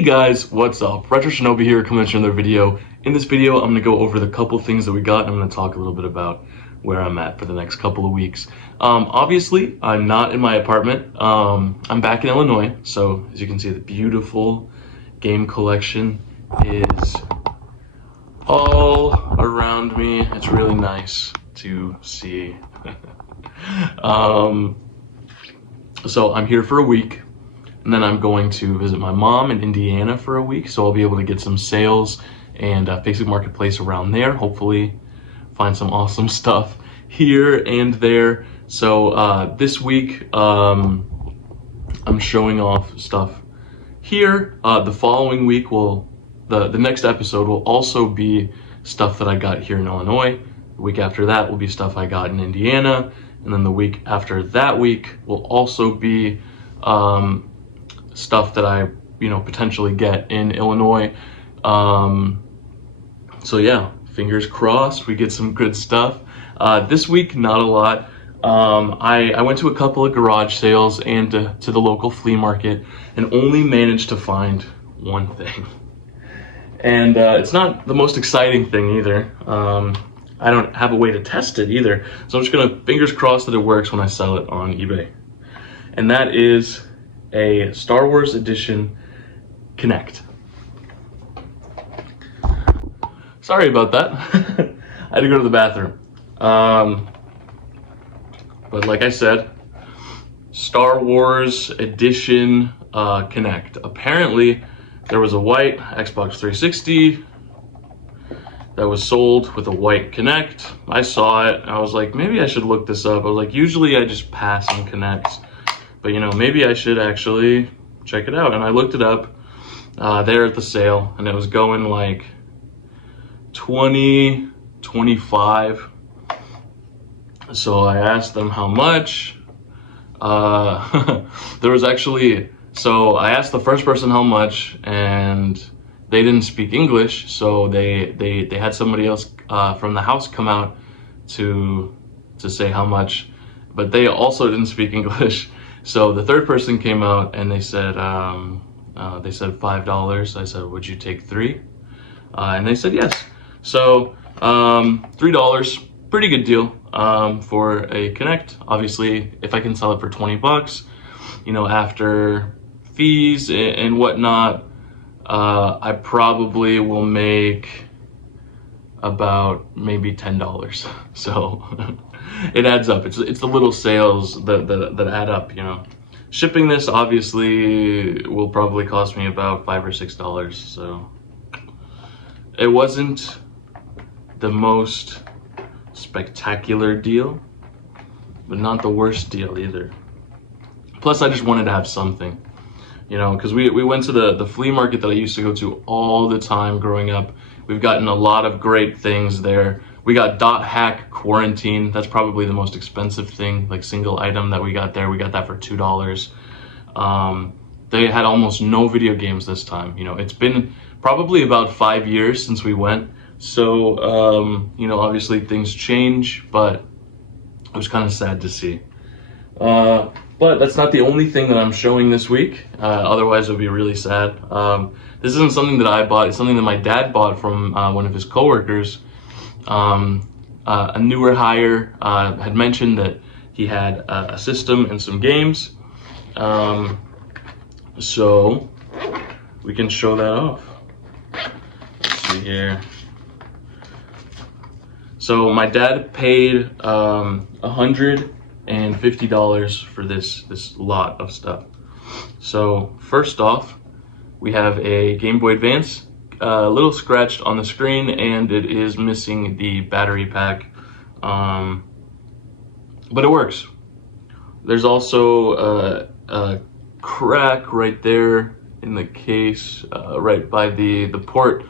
Hey guys, what's up? Retro Shinobi here, coming at you another video. In this video, I'm gonna go over the couple things that we got, and I'm gonna talk a little bit about where I'm at for the next couple of weeks. Obviously, I'm not in my apartment. I'm back in Illinois, so as you can see, the beautiful game collection is all around me. It's really nice to see. So I'm here for a week. And then I'm going to visit my mom in Indiana for a week, so I'll be able to get some sales and Facebook Marketplace around there. Hopefully find some awesome stuff here and there. So this week I'm showing off stuff here. The following week the next episode will also be stuff that I got here in Illinois. The week after that will be stuff I got in Indiana. And then the week after that week will also be stuff that I, potentially get in Illinois. So yeah, fingers crossed we get some good stuff. This week, not a lot. I went to a couple of garage sales and to the local flea market and only managed to find one thing. And it's not the most exciting thing either. I don't have a way to test it either. So I'm just gonna fingers crossed that it works when I sell it on eBay. And that is a Star Wars Edition Kinect. Sorry about that. I had to go to the bathroom. But like I said, Star Wars Edition Kinect. Apparently, there was a white Xbox 360 that was sold with a white Kinect. I saw it. I was like, maybe I should look this up. I was like, usually I just pass on Kinects. But maybe I should actually check it out. And I looked it up there at the sale, and it was going like $20, $25. So I asked them how much. There was actually, so I asked the first person how much, and they didn't speak English, so they had somebody else from the house come out to say how much, but they also didn't speak English. So the third person came out and they said $5. I said, would you take 3? And they said yes. So $3, pretty good deal for a Kinect. Obviously, if I can sell it for $20, after fees and whatnot, I probably will make about maybe $10. So it adds up. It's the little sales that add up, Shipping this obviously will probably cost me about $5 or $6. So it wasn't the most spectacular deal, but not the worst deal either. Plus, I just wanted to have something, because we went to the flea market that I used to go to all the time growing up. We've gotten a lot of great things there. We got Dot Hack Quarantine. That's probably the most expensive thing, like single item that we got there. We got that for $2. They had almost no video games this time. It's been probably about 5 years since we went. So, obviously things change, but it was kind of sad to see. But that's not the only thing that I'm showing this week. Otherwise, it would be really sad. This isn't something that I bought. It's something that my dad bought from one of his coworkers. A newer hire had mentioned that he had a system and some games. So we can show that off. Let's see here. So my dad paid $150 for this lot of stuff. So first off, we have a Game Boy Advance, a little scratched on the screen, and it is missing the battery pack, but it works. There's also a crack right there in the case, right by the port,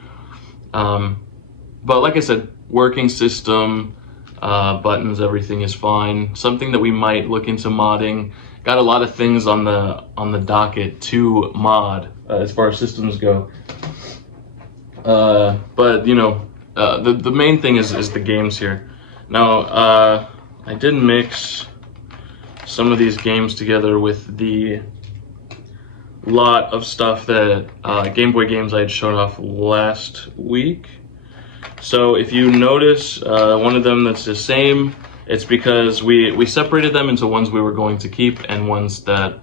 but like I said, working system, buttons, everything is fine. Something that we might look into modding. Got a lot of things on the docket to mod as far as systems go. But the main thing is the games here. Now I did mix some of these games together with the lot of stuff that Game Boy games I had shown off last week. So if you notice one of them that's the same, it's because we separated them into ones we were going to keep and ones that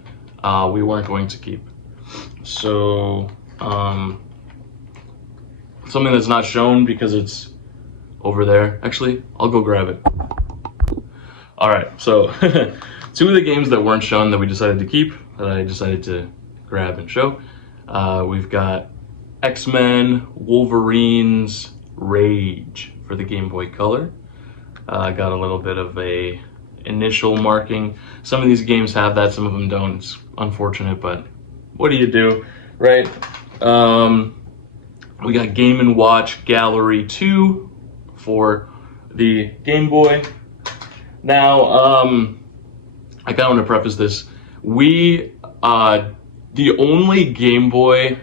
we weren't going to keep. So something that's not shown because it's over there. Actually, I'll go grab it. All right, so two of the games that weren't shown that we decided to keep, that I decided to grab and show. We've got X-Men Wolverine's Rage for the Game Boy Color. Got a little bit of a initial marking. Some of these games have that, some of them don't. It's unfortunate, but what do you do, right? We got Game & Watch Gallery 2 for the Game Boy. Now, I kind of want to preface this. The only Game Boy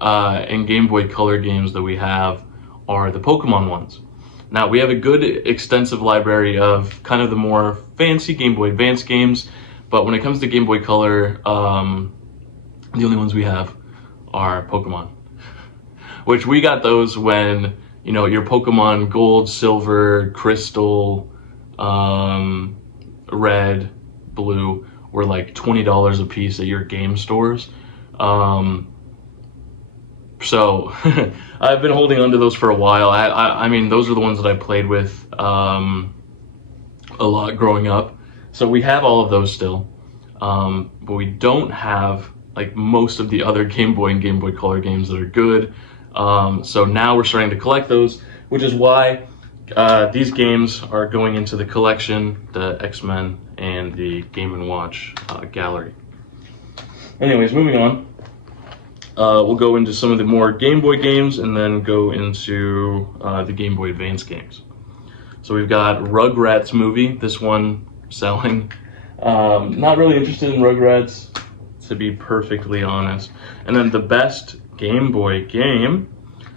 and Game Boy Color games that we have are the Pokemon ones. Now, we have a good extensive library of kind of the more fancy Game Boy Advance games, but when it comes to Game Boy Color, the only ones we have are Pokemon. Which we got those when, you know, your Pokemon Gold, Silver, Crystal, Red, Blue were like $20 a piece at your game stores. So I've been holding on to those for a while. I mean, those are the ones that I played with a lot growing up. So we have all of those still, but we don't have like most of the other Game Boy and Game Boy Color games that are good. So now we're starting to collect those, which is why these games are going into the collection, the X-Men and the Game & Watch gallery. Anyways, moving on. We'll go into some of the more Game Boy games and then go into the Game Boy Advance games. So we've got Rugrats movie, this one selling. Not really interested in Rugrats, to be perfectly honest. And then the best Game Boy game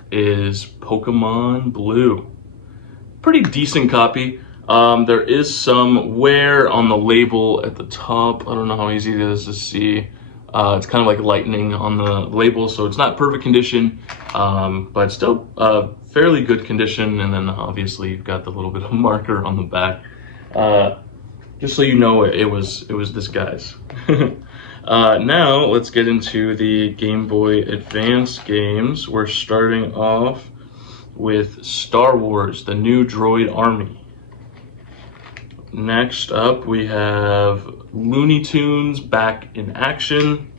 is Pokemon Blue. Pretty decent copy. There is some wear on the label at the top. I don't know how easy it is to see. It's kind of like lightning on the label, so it's not perfect condition, but still fairly good condition. And then obviously you've got the little bit of marker on the back, just so you know it was this guy's. Now let's get into the Game Boy Advance games. We're starting off with Star Wars: The New Droid Army. Next up, we have Looney Tunes Back in Action.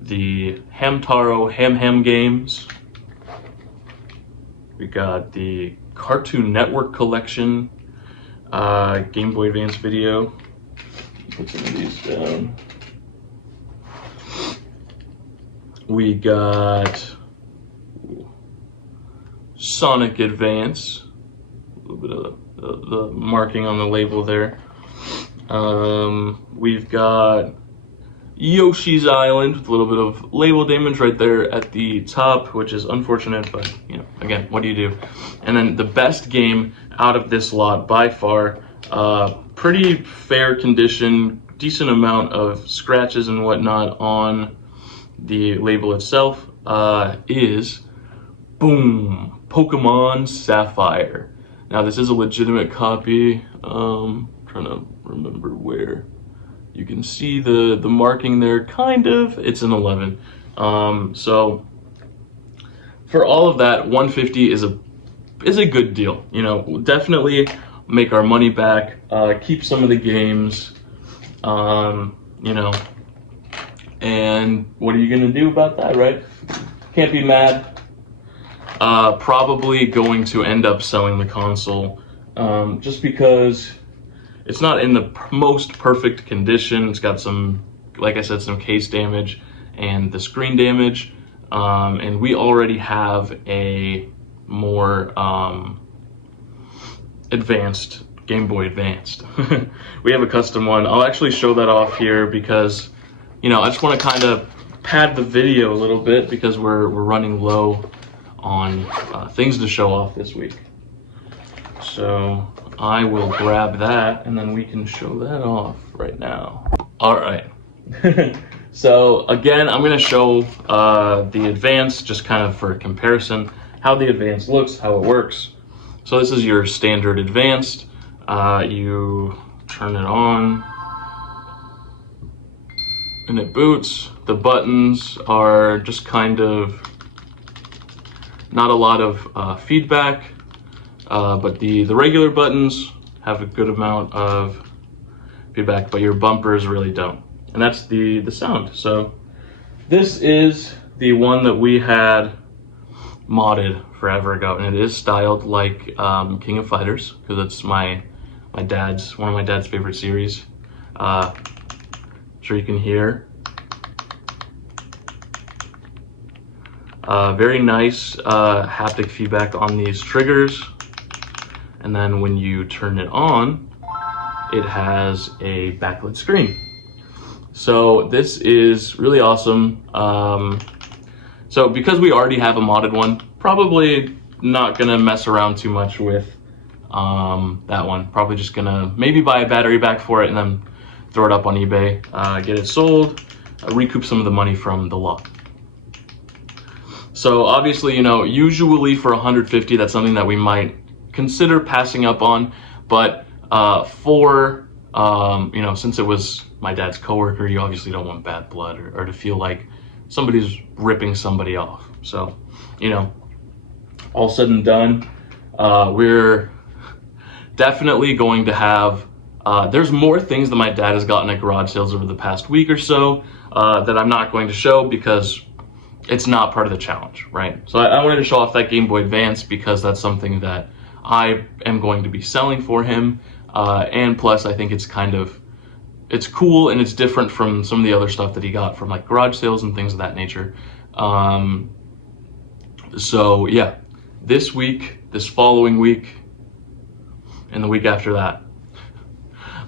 The Hamtaro Ham games. We got the Cartoon Network Collection, Game Boy Advance video. Put some of these down. We got Sonic Advance, a little bit of the marking on the label there. We've got Yoshi's Island with a little bit of label damage right there at the top, which is unfortunate, but you know, again, what do you do? And then the best game out of this lot by far, pretty fair condition, decent amount of scratches and whatnot on the label itself, is boom, Pokemon Sapphire. Now this is a legitimate copy. Trying to remember where you can see the marking there. Kind of, it's an 11. So for all of that, 150 is a good deal. You know, we'll definitely make our money back. Keep some of the games. You know, and what are you gonna do about that, right? Can't be mad. Probably going to end up selling the console, just because it's not in the most perfect condition. It's got some, like I said, some case damage and the screen damage, and we already have a more advanced Game Boy Advanced. We have a custom one. I'll actually show that off here because, you know, I just want to kind of pad the video a little bit because we're running low on things to show off this week. So I will grab that and then we can show that off right now. All right. So again, I'm going to show the Advanced just kind of for comparison, how the Advanced looks, how it works. So this is your standard Advanced. You turn it on and it boots. The buttons are just kind of not a lot of feedback, but the regular buttons have a good amount of feedback, but your bumpers really don't. And that's the sound. So this is the one that we had modded forever ago, and it is styled like King of Fighters, because it's one of my dad's favorite series. I'm sure you can hear. Very nice haptic feedback on these triggers. And then when you turn it on, it has a backlit screen. So this is really awesome. So because we already have a modded one, probably not gonna mess around too much with that one. Probably just gonna maybe buy a battery back for it and then throw it up on eBay, get it sold, recoup some of the money from the lot. So obviously, you know, usually for 150, that's something that we might consider passing up on, but you know, since it was my dad's coworker, you obviously don't want bad blood or to feel like somebody's ripping somebody off. So, you know, all said and done, we're definitely going to have, there's more things that my dad has gotten at garage sales over the past week or so that I'm not going to show because it's not part of the challenge, right? So I wanted to show off that Game Boy Advance because that's something that I am going to be selling for him. And plus I think it's cool and it's different from some of the other stuff that he got from like garage sales and things of that nature. So yeah, this week, this following week, and the week after that,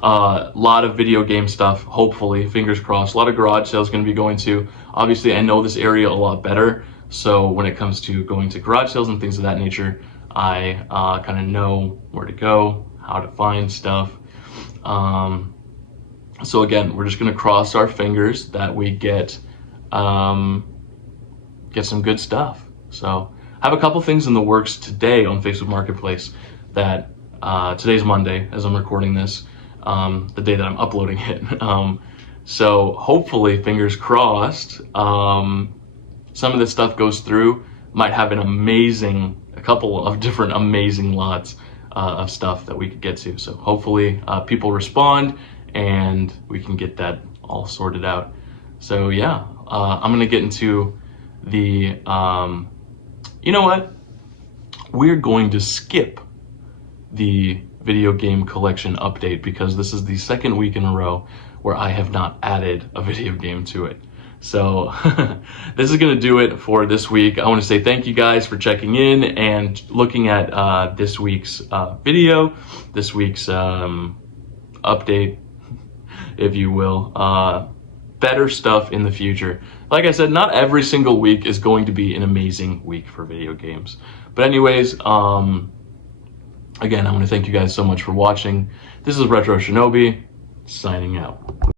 a lot of video game stuff, hopefully, fingers crossed. A lot of garage sales going to be going to. Obviously, I know this area a lot better, so when it comes to going to garage sales and things of that nature, I kind of know where to go, how to find stuff. So again, we're just going to cross our fingers that we get some good stuff. So I have a couple things in the works today on Facebook Marketplace that today's Monday as I'm recording this, the day that I'm uploading it. So hopefully, fingers crossed, some of this stuff goes through. Might have a couple of different amazing lots of stuff that we could get to. So hopefully people respond and we can get that all sorted out. So yeah, I'm gonna get into the, you know what? We're going to skip the video game collection update because this is the second week in a row where I have not added a video game to it. So this is gonna do it for this week. I wanna say thank you guys for checking in and looking at this week's video, this week's update, if you will. Better stuff in the future. Like I said, not every single week is going to be an amazing week for video games. But anyways, again, I wanna thank you guys so much for watching. This is Retro Shinobi, signing out.